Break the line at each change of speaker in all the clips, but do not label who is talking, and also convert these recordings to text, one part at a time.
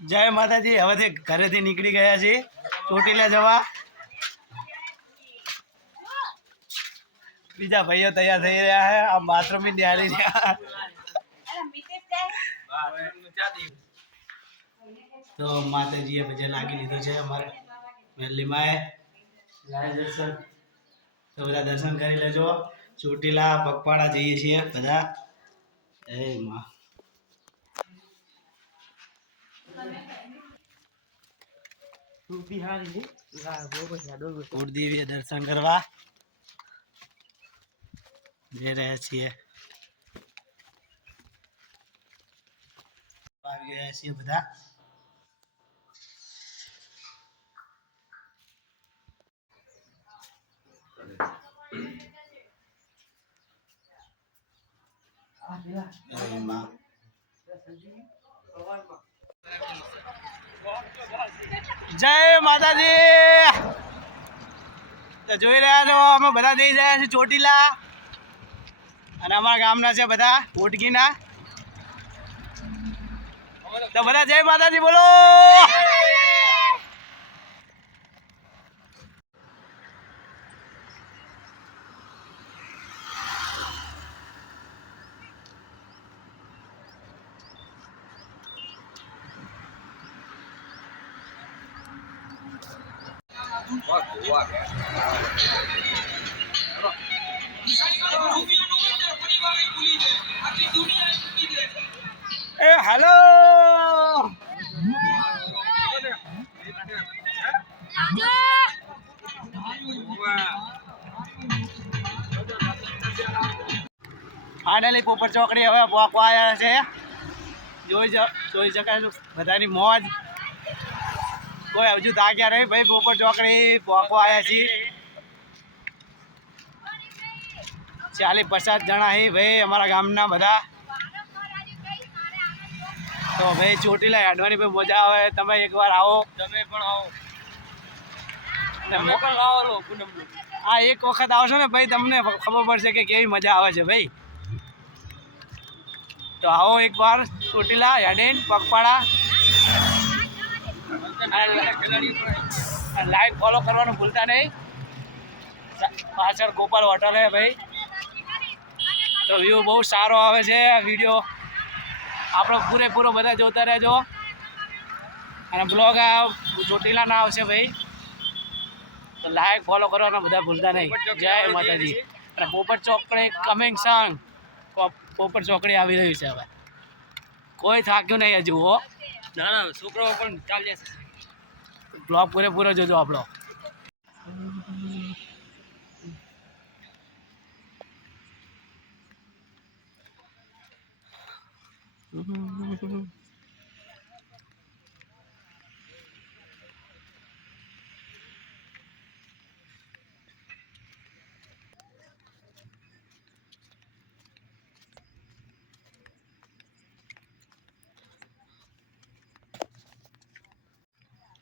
જય માતાજી. હવેથી ઘરેથી નીકળી ગયા છીએ. ચોટીલા જવા. બીજા ભાઈઓ તૈયાર થઈ રહ્યા છે. આ બાથરૂમ નિહાળી રહ્યા તો માતાજીએ ભજન લાગી લીધું છે અમારે મેલીમાએ લાય દર્શન. તો બધા દર્શન કરી લેજો. ચોટીલા, પગપાળા જઈએ છીએ બધા. એ માં. કુળદેવીએ દર્શન કરવા. જઈ રહ્યા છીએ. આવી ગયા છીએ બધા. એમાં. જય માતાજી. તો જોઈ રહ્યા છો, અમે બધા જઈ રહ્યા છીએ ચોટીલા. અને અમારા ગામના છે બધા, ઓટકીના. તો બધા જય માતાજી બોલો. એ હેલો! ફાઇનલી પોપર ચોકડી હવે પહોંચવા આવ્યા છે. જોઈ જોઈ શકાય બધાની મોજ. કોઈ હજુ તાક્યા નહીં. ભાઈ બોપર ચોકડી પોકો આવ્યા છીએ. ચાલીસ પચાસ જણા હે ભાઈ અમારા ગામના બધા. તો ભાઈ ચોટીલા હેડવાની ભાઈ મજા આવે. તમે એકવાર આવો.
તમે પણ આવો. તમે પણ આવો લો.
આ એક વખત આવશો ને ભાઈ તમને ખબર પડશે કે કેવી મજા આવે છે ભાઈ. તો આવો એકવાર ચોટીલા હેડેન પગપાળા. લાઈક ફોલો કરવાનું ભૂલતા નહીં. પાછળ ગોપાલ હોટલ હે ભાઈ. તો વ્યૂ બહુ સારો આવે છે આ વીડિયો આપણો પૂરેપૂરો બધા જોતા રહેજો. અને બ્લોગ આ ચોટીલાના આવશે ભાઈ. તો લાઈક ફોલો કરવાના બધા ભૂલતા નહીં. જય માતાજી. અને પોપટ ચોકડી કમિંગ સોંગ પોપટ ચોકડી આવી રહ્યું છે હવે. કોઈ થાક્યું નહીં હજુ હો.
ના ના છોકરાઓ પણ ચાલ્યા છે.
પૂરેપૂરો જોજો આપણો.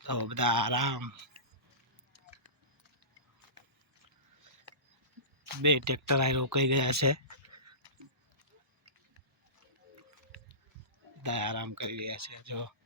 તો બધા આરામ બે ટ્રેક્ટર આ રોકાઈ ગયા છે. બધા આરામ કરી રહ્યા છે, જો.